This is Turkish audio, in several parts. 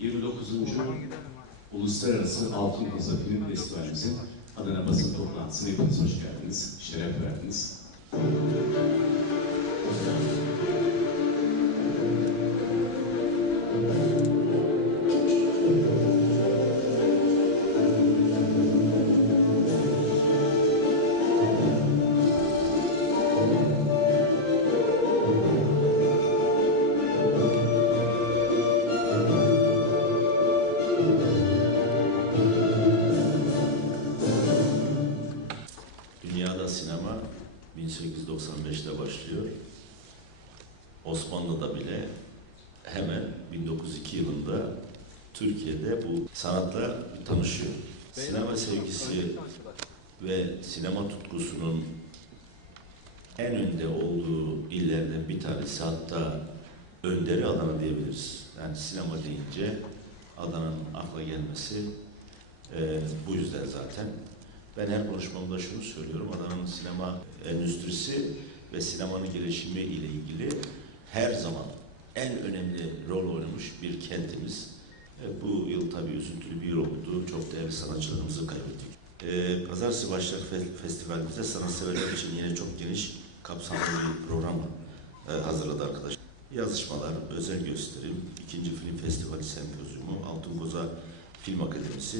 29. Uluslararası Altın Koza Film Festivalimizin Adana basın toplantısına hepiniz hoş geldiniz, şeref verdiniz. Sinema 1895'te başlıyor. Osmanlı'da bile hemen 1902 yılında Türkiye'de bu sanatla tanışıyor. Sinema sevgisi ve sinema tutkusunun en önde olduğu illerden bir tanesi hatta önderi Adana diyebiliriz. Yani sinema deyince Adana'nın akla gelmesi e, bu yüzden zaten. Ben her konuşmamda şunu söylüyorum. Adana'nın sinema endüstrisi ve sinemanın gelişimi ile ilgili her zaman en önemli rol oynamış bir kentimiz. E, bu yıl tabii üzüntülü bir yıl oldu. Çok değerli sanatçılarımızı kaybettik. E, Pazartesi Başlar Fe- Festivalimizde sanatseverler için yine çok geniş kapsamlı bir program e, hazırladı arkadaş. Yazışmalar, özel gösterim, ikinci film festivali sempozyumu, Altın Koza Film Akademisi,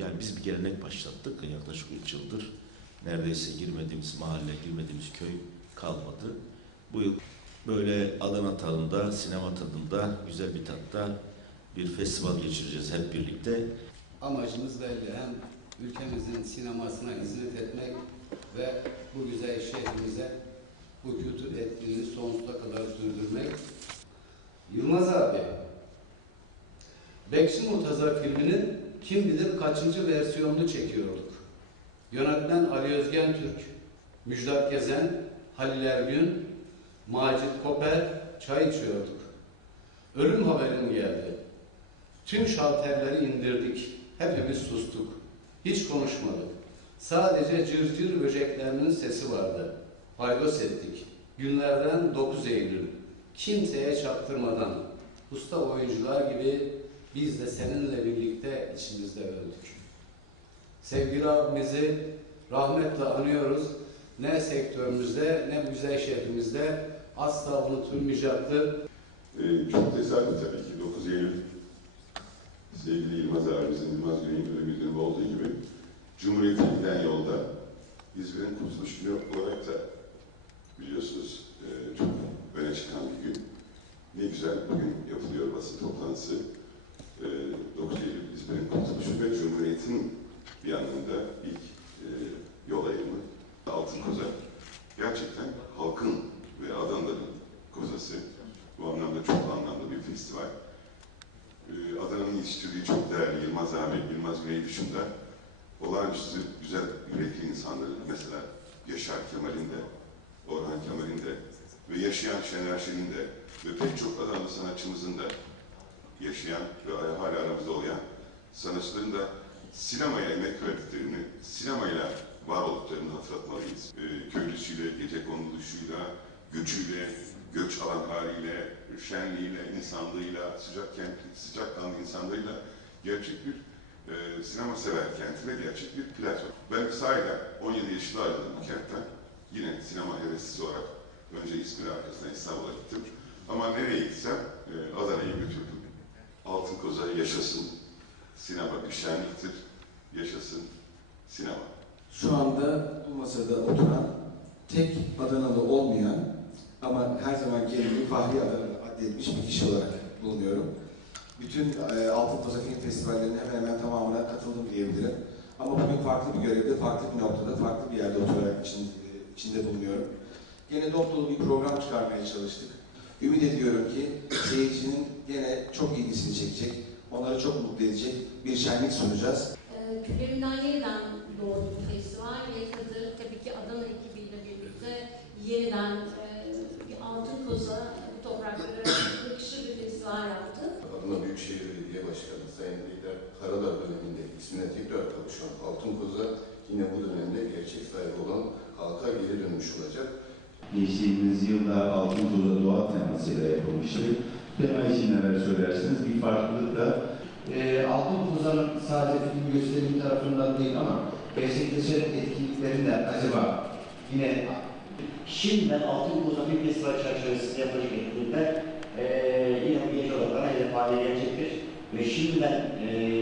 yani biz bir gelenek başlattık yaklaşık 3 yıldır. Neredeyse girmediğimiz mahalle, girmediğimiz köy kalmadı. Bu yıl böyle Adana tadında, sinema tadında, güzel bir tatta bir festival geçireceğiz hep birlikte. Amacımız belli. Hem ülkemizin sinemasına hizmet etmek ve bu güzel şehrimize bu kültür etkinliğini sonsuza kadar sürdürmek. Yılmaz abi, Bekçi Murtaza filminin kim bilir kaçıncı versiyonunu çekiyorduk. Yönetmen Ali Özgen Türk, Müjdat Gezen, Halil Ergün, Macit Koper çay içiyorduk. Ölüm haberim geldi. Tüm şalterleri indirdik. Hepimiz sustuk. Hiç konuşmadık. Sadece cırcır böceklerinin sesi vardı. Paydos ettik. Günlerden 9 Eylül. Kimseye çaktırmadan. Usta oyuncular gibi biz de seninle birlikte içimizde öldük. Sevgili abimizi rahmetle anıyoruz. Ne sektörümüzde ne güzel şehrimizde asla unutulmayacaktır. Ee, çok tesadüf tabii ki 9 Eylül sevgili Yılmaz abimizin, Yılmaz Güney'in ölüm olduğu gibi Cumhuriyet'e giden yolda İzmir'in kurtuluş günü olarak da biliyorsunuz e, çok öne çıkan bir gün. Ne güzel bugün yapılıyor basın toplantısı. E, 9 Eylül İzmir'in kurtuluşu ve Bir yanında ilk e, yol ayrımı Altın Koza. Gerçekten halkın ve Adana'nın kozası. Bu anlamda çok anlamlı bir festival. Ee, Adana'nın yetiştirdiği çok değerli Yılmaz abi, Yılmaz Güney dışında olağanüstü güzel yürekli insanların mesela Yaşar Kemal'in de, Orhan Kemal'in de ve yaşayan Şener Şen'in de ve pek çok Adanalı sanatçımızın da yaşayan ve hala aramızda olan sanatçıların da sinemaya emek verdiklerini, sinemayla var olduklarını hatırlatmalıyız. Ee, köylüsüyle, gece konduluşuyla, göçüyle, göç alan haliyle, şenliğiyle, insanlığıyla, sıcak kent, sıcakkanlı insanlarıyla gerçek bir e, sinema sever kenti ve gerçek bir platform. Ben sahiden 17 yaşında ayrıldım bu kentten. Yine sinema heveslisi olarak önce İzmir arkasından İstanbul'a gittim. Ama nereye gitsem e, Adana'yı götürdüm. Altın Koza yaşasın, sinema bir şenliktir, yaşasın sinema. Şu anda bu masada oturan tek Adanalı olmayan ama her zaman kendini Fahri Adanalı addetmiş bir kişi olarak bulunuyorum. Bütün e, Altın Koza Film Festivallerinin hemen hemen tamamına katıldım diyebilirim. Ama bugün farklı bir görevde, farklı bir noktada, farklı bir yerde oturarak için, e, içinde bulunuyorum. Gene dop bir program çıkarmaya çalıştık. Ümit ediyorum ki seyircinin gene çok ilgisini çekecek, onları çok mutlu edecek bir şenlik sunacağız. Ee, Küllerinden yeniden doğdu bu festival ve Kadir tabii ki Adana ekibiyle birlikte yeniden e, bir altın koza bu topraklara yakışır bir festival yaptı. Adana Büyükşehir Belediye Başkanı Sayın Lider Karadağ döneminde ismine tekrar kavuşan Altın Koza yine bu dönemde gerçek sahibi olan halka geri dönmüş olacak. Geçtiğimiz yılda Altın Koza Doğa temasıyla yapılmıştı. Tema için neler söylersiniz? Bir farklılık da E, Altın Kozan'ın sadece film gösterimi tarafından değil ama gerçekleşen etkinliklerinde acaba yine Şimdiden Altın Koza Film Festival çerçevesinde yapılacak etkinlikler eee yine bu gece olarak hedef haline gelecektir. Ve şimdiden eee